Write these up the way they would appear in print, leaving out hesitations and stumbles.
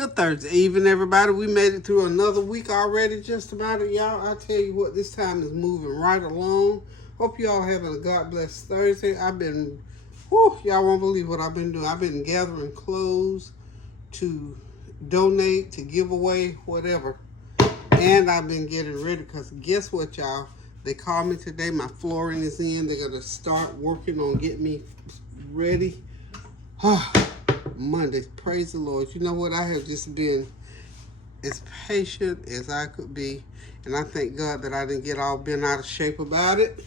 Good Thursday evening, everybody. We made it through another week already, just about it, y'all. I tell you what, this time is moving right along. Hope y'all having a God bless Thursday. Y'all won't believe what I've been doing. I've been gathering clothes to donate, to give away, whatever. And I've been getting ready because guess what, y'all? They called me today. My flooring is in. They're going to start working on getting me ready. Monday, praise the Lord. You know what? I have just been as patient as I could be, and I thank God that I didn't get all bent out of shape about it,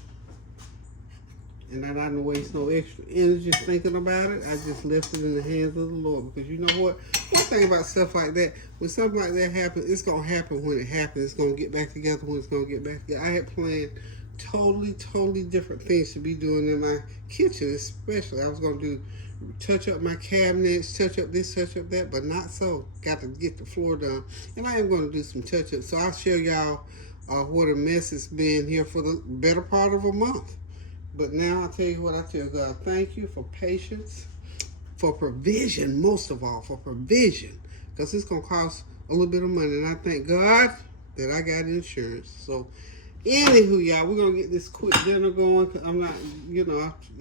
and that I didn't waste no extra energy thinking about it. I just left it in the hands of the Lord, because you know what? One thing about stuff like that, when something like that happens, it's going to happen when it happens. It's going to get back together when it's going to get back together. I had planned totally different things to be doing in my kitchen, especially. I was going to touch up my cabinets, touch up this, touch up that, but not so. Got to get the floor done. And I am going to do some touch-ups. So I'll show y'all what a mess it's been here for the better part of a month. But now I'll tell you what, I tell God, thank you for patience, for provision, most of all, for provision. Because it's going to cost a little bit of money. And I thank God that I got insurance. So anywho, y'all, we're going to get this quick dinner going. I'm not,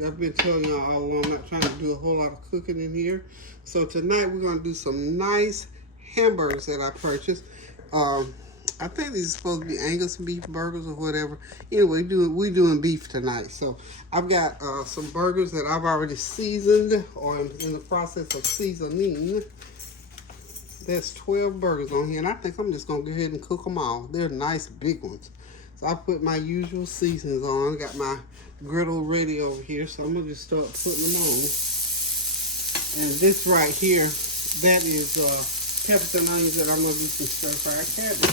I've been telling y'all all along, I'm not trying to do a whole lot of cooking in here. So tonight we're going to do some nice hamburgers that I purchased. I think these are supposed to be Angus beef burgers or whatever. Anyway, we're doing beef tonight. So I've got some burgers that I've already seasoned or am in the process of seasoning. There's 12 burgers on here, and I think I'm just going to go ahead and cook them all. They're nice big ones. So I put my usual seasonings on. Got my griddle ready over here, so I'm going to just start putting them on. And this right here, that is peppers and onions that I'm going to do some stir fried cabbage.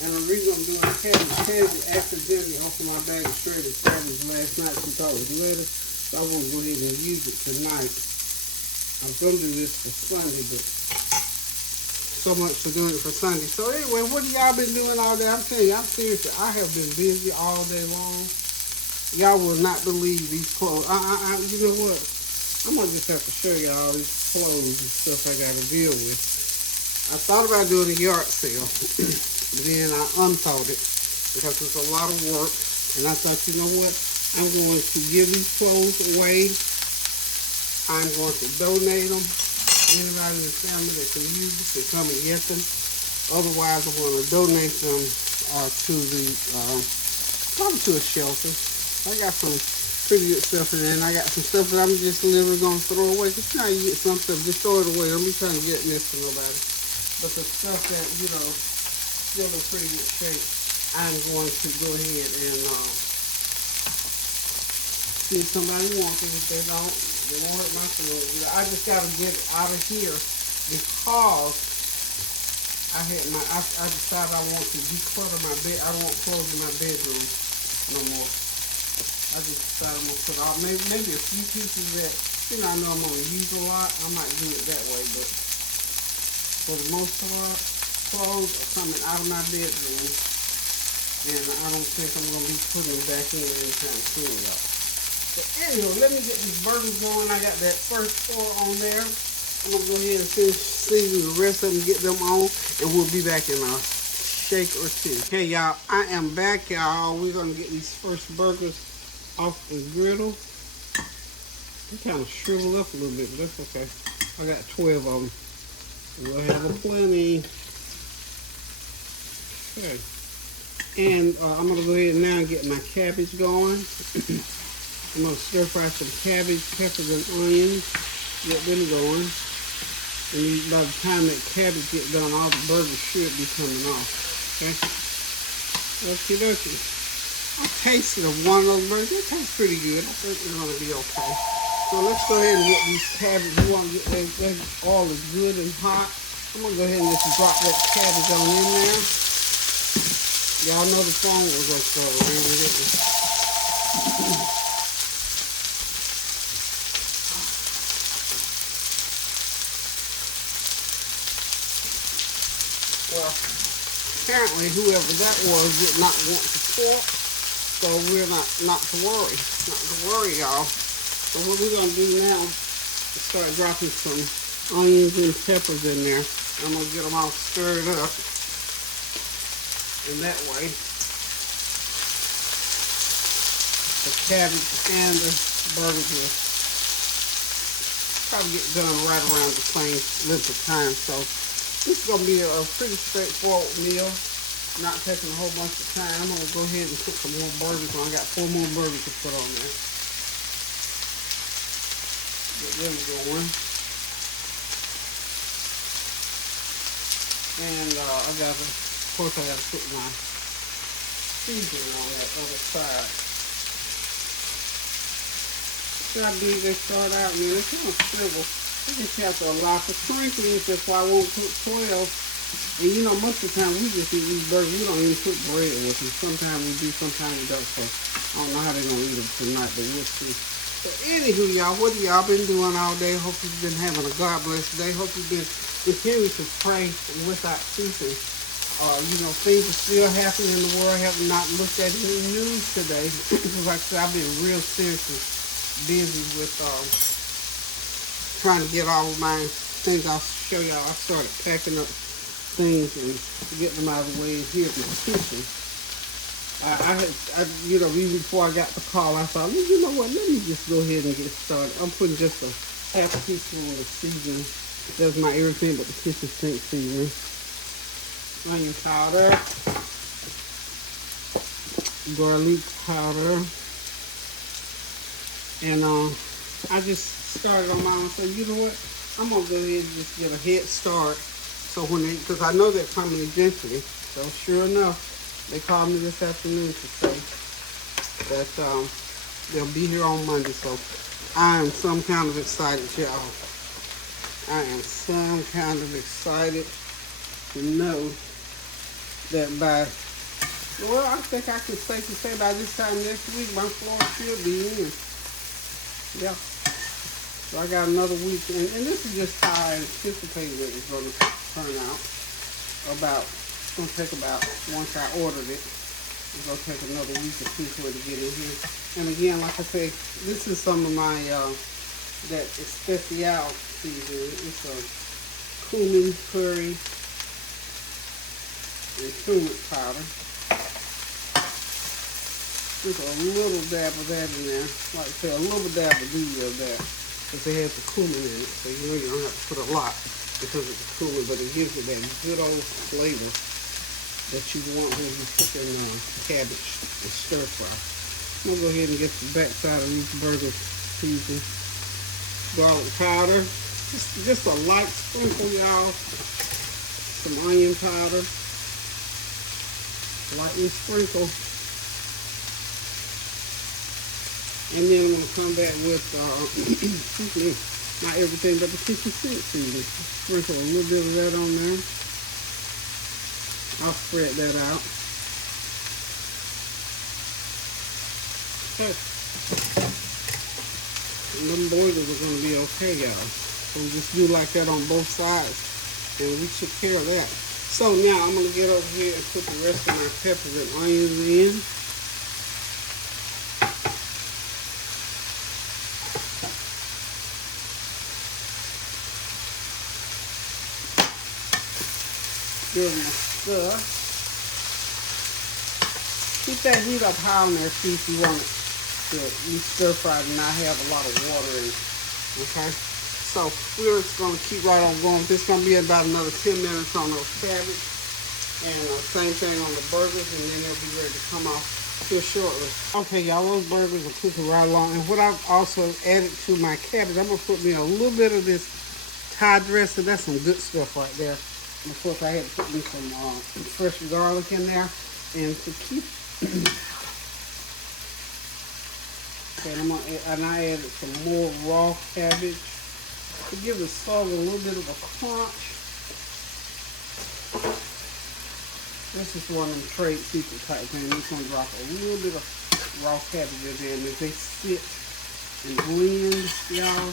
And the reason I'm doing cabbage accidentally opened my bag of shredded cabbage last night. She thought it was lettuce, so I want to go ahead and use it tonight. I was going to do this for Sunday, but so much for doing it for Sunday. So anyway, what have y'all been doing all day? I'm telling you, I'm seriously, I have been busy all day long. Y'all will not believe these clothes. You know what? I'm going to just have to show y'all all these clothes and stuff I got to deal with. I thought about doing a yard sale, but then I unthought it because it's a lot of work. And I thought, you know what? I'm going to give these clothes away. I'm going to donate them. Anybody in the family that can use it, they come and get them. Otherwise, I'm going to donate them to the, probably to a shelter. I got some pretty good stuff in there, and I got some stuff that I'm just literally going to throw away. Just trying to get some stuff, just throw it away. Don't be trying to get this for nobody. But the stuff that, still in pretty good shape, I'm going to go ahead and see if somebody wants it. If they don't, they won't hurt my feelings. I just got to get it out of here because I decided I want to declutter my bed. I don't want clothes in my bedroom no more. I just decided I'm going to put all, maybe a few pieces that, I know I'm going to use a lot. I might do it that way, but for the most part, clothes are coming out of my bedroom, and I don't think I'm going to be putting them back in anytime soon, y'all. So anyway, let me get these burgers going. I got that first 4 on there. I'm going to go ahead and finish seasoning the rest of them, get them on, and we'll be back in a shake or two. Okay, y'all, I am back, y'all. We're going to get these first burgers off the griddle. They kind of shriveled up a little bit, but that's okay. I got 12 of them. We'll have a plenty. Okay. And I'm going to go ahead now and get my cabbage going. I'm going to stir fry some cabbage, peppers, and onions. Get them going. And by the time that cabbage gets done, all the burgers should be coming off. Okay? Okie dokie. I tasted one of those burgers. It tastes pretty good. I think they're going to be okay. So let's go ahead and get these cabbage. We want to get that all is good and hot. I'm going to go ahead and just drop that cabbage on in there. Y'all know the phone was going to start ringing, didn't it? Well, apparently whoever that was did not want to pork, so we're not to worry. Not to worry, y'all. So what we're going to do now is start dropping some onions and peppers in there. I'm gonna get them all stirred up. And that way, the cabbage and the burgers will probably get done right around the same length of time. So this is gonna be a pretty straightforward meal, not taking a whole bunch of time. I'm gonna go ahead and put some more burgers on. I got 4 more burgers to put on there. Get them going. And I gotta, of course I gotta put my seasoning on that other side. See how big they start out, man. It's gonna swivel. You just have to allow for sprinklings. That's why I won't put 12. And you know, most of the time we just eat these burgers. We don't even put bread with them. Sometimes we do, sometimes we don't. So I don't know how they're gonna eat them tonight, but we'll see. So anywho, y'all, what have y'all been doing all day? Hope you've been having a God bless day. Hope you've been continuing to pray without ceasing. You know, things are still happening in the world. I have not looked at any news today. Because like I said, I've been real seriously busy with trying to get all of my things. I'll show y'all. I started packing up things and getting them out of the way. Here's my kitchen. You know, even before I got the call, I thought, well, you know what, let me just go ahead and get started. I'm putting just a half a teaspoon of seasoning. That's my everything but the kitchen sink seasoning. Onion powder. Garlic powder. And I just started on mine. So you know what, I'm going to go ahead and just get a head start. So when they, because I know they're coming eventually. So sure enough, they called me this afternoon to say that they'll be here on Monday. So I am some kind of excited, y'all. I am some kind of excited to know that by, well, I think I can safely say by this time next week, my floor should be in. Yeah. So I got another week. And this is just how I anticipated it was going to turn out. It's going to take about, once I ordered it, it's going to take another week or two for it to get in here. And again, like I say, this is some of my, that especial seasoning. It's a cumin, curry, and turmeric powder. Just a little dab of that in there. Like I say, a little dab of that. Because it has the cumin in it. So you really don't have to put a lot because of the cumin, but it gives it that good old flavor that you want when you cook in cabbage and stir fry. I'm gonna go ahead and get the backside of these burgers seasoned. Garlic powder, just a light sprinkle, y'all. Some onion powder, lightly sprinkle. And then I'm gonna come back with excuse me, not everything but the kitchen sink seasoning. Sprinkle a little bit of that on there. I'll spread that out. Okay. And them burgers are going to be okay, y'all. So we just do like that on both sides. And we took care of that. So now I'm going to get over here and put the rest of my peppers and onions in. Give them a stir. Keep that heat up high on there, see if you want it to be stir fried and not have a lot of water in it. Okay? So we're just going to keep right on going. This is going to be about another 10 minutes on those cabbage. And same thing on the burgers, and then they'll be ready to come off here shortly. Okay, y'all, those burgers are cooking right along. And what I've also added to my cabbage, I'm going to put me a little bit of this Thai dressing. That's some good stuff right there. And of course, I had to put me some fresh garlic in there. And to keep... okay, and I added some more raw cabbage to give the sauce a little bit of a crunch. This is one of them trade secret type things. It's going to drop a little bit of raw cabbage in there. And as they sit and blend, y'all,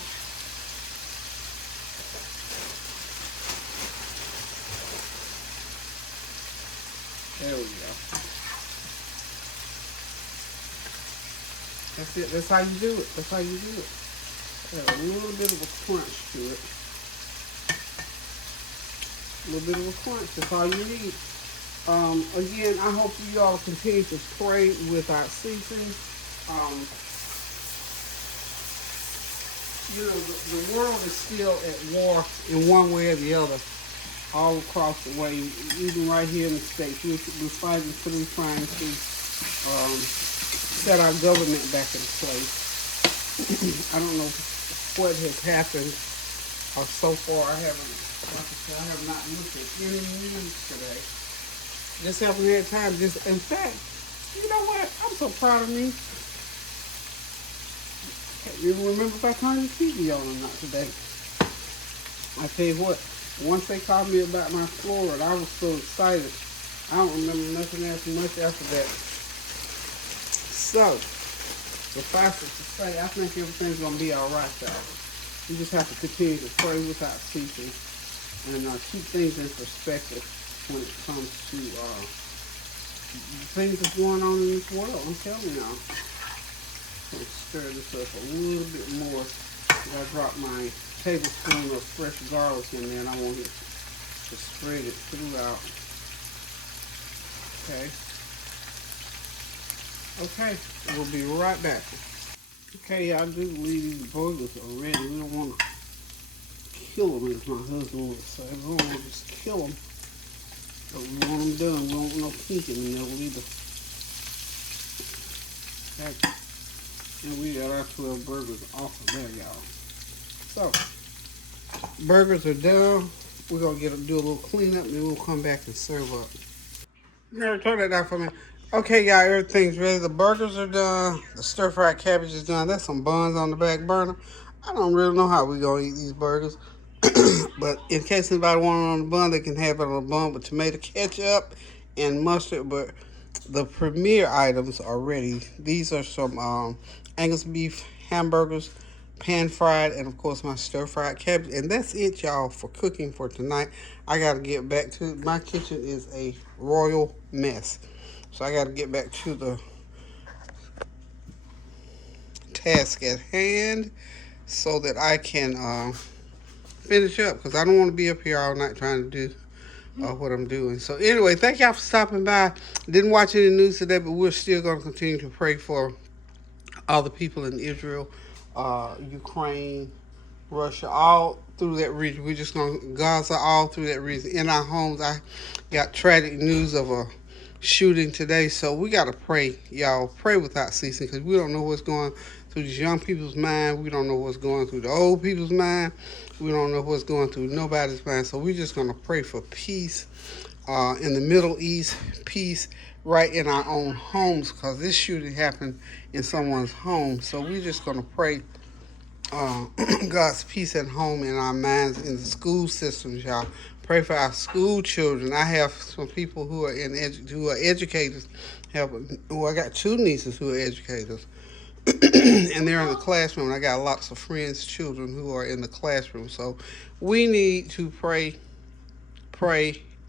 there we go. That's it. That's how you do it. That's how you do it. Add a little bit of a crunch to it. A little bit of a crunch. That's all you need. Again, I hope you all continue to pray without ceasing. You know, the world is still at war in one way or the other, all across the way. Even right here in the States, we're fighting through trying to set our government back in place. I don't know what has happened so far. I have not looked at any news today. Just haven't had time. In fact, you know what? I'm so proud of me. Can't even remember if I turned the TV on or not today. I tell you what, once they called me about my Florida, I was so excited. I don't remember nothing else much after that. So, suffice it to say, I think everything's going to be all right, though. You just have to continue to pray without ceasing and keep things in perspective when it comes to things that's going on in this world. I'm telling y'all. I'm going to stir this up a little bit more. I dropped my tablespoon of fresh garlic in there, and I want it to spread it throughout. Okay. Okay, we'll be right back. Okay, I do believe these burgers are ready. We don't want to kill them, as my husband would say. We don't want to just kill them, but we want them done. We don't want no kink in them either. Okay. And we got our 12 burgers off of there, y'all. So, burgers are done. We're going to do a little cleanup, and then we'll come back and serve up. Now, turn that down for me. Okay, y'all, everything's ready. The burgers are done. The stir-fried cabbage is done. There's some buns on the back burner. I don't really know how we're going to eat these burgers. But in case anybody wants it on the bun, they can have it on the bun with tomato ketchup and mustard. But the premier items are ready. These are some Angus beef hamburgers, pan-fried, and, of course, my stir-fried cabbage. And that's it, y'all, for cooking for tonight. I got to get back to it. My kitchen is a royal mess. So I got to get back to the task at hand so that I can finish up, because I don't want to be up here all night trying to do what I'm doing. So anyway, thank y'all for stopping by. Didn't watch any news today, but we're still going to continue to pray for all the people in Israel, Ukraine, Russia, all through that region. We're just going to Gaza, all through that region. In our homes, I got tragic news of a shooting today, so we got to pray, y'all. Pray without ceasing, because we don't know what's going through these young people's mind. We don't know what's going through the old people's mind. We don't know what's going through nobody's mind. So we're just going to pray for peace in the Middle East, peace right in our own homes, because this shooting happened in someone's home. So we're just going to pray God's peace at home, in our minds, in the school systems, y'all. Pray for our school children. I have some people who are who are educators. I got 2 nieces who are educators, and they're in the classroom. I got lots of friends' children who are in the classroom. So we need to pray,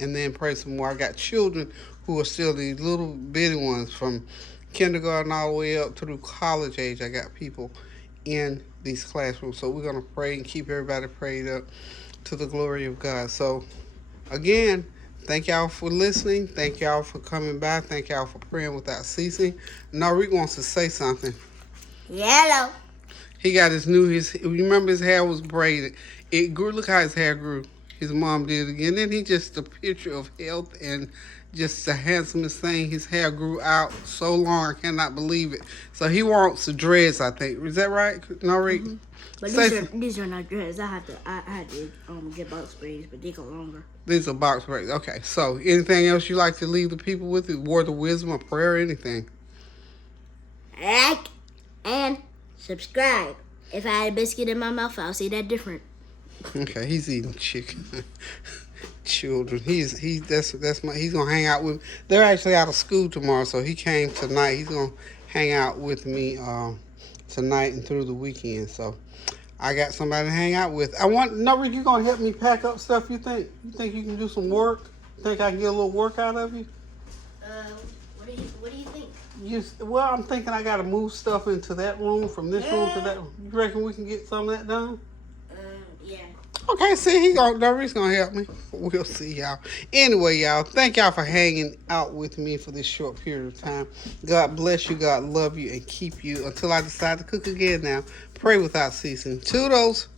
and then pray some more. I got children who are still these little bitty ones from kindergarten all the way up through college age. I got people in these classrooms. So we're going to pray and keep everybody prayed up to the glory of God. So again, thank y'all for listening. Thank y'all for coming by. Thank y'all for praying without ceasing. Rick wants to say something. Hello. He got remember his hair was braided. It grew, look how his hair grew. His mom did it again. Then he just a picture of health and just the handsomest thing. His hair grew out so long, I cannot believe it. So he wants the dreads, I think. Is that right, Rick? Mm-hmm. But these are not dreads. I had to get box braids, but they go longer. These are box braids. Okay. So anything else you like to leave the people with? Word of wisdom, a prayer, or anything? Like and subscribe. If I had a biscuit in my mouth, I'll say that different. Okay, he's eating chicken. Children. He's gonna hang out with. They're actually out of school tomorrow, so he came tonight. He's gonna hang out with me tonight and through the weekend. So I got somebody to hang out with. Rick, you gonna help me pack up stuff? You think you can do some work? Think I can get a little work out of you? What do you think? Well, I'm thinking I gotta move stuff into that room from this room to that room. You reckon we can get some of that done? Yeah. Okay, see, Doris gonna help me. We'll see y'all. Anyway, y'all, thank y'all for hanging out with me for this short period of time. God bless you, God love you, and keep you until I decide to cook again now. Pray without ceasing. Toodles.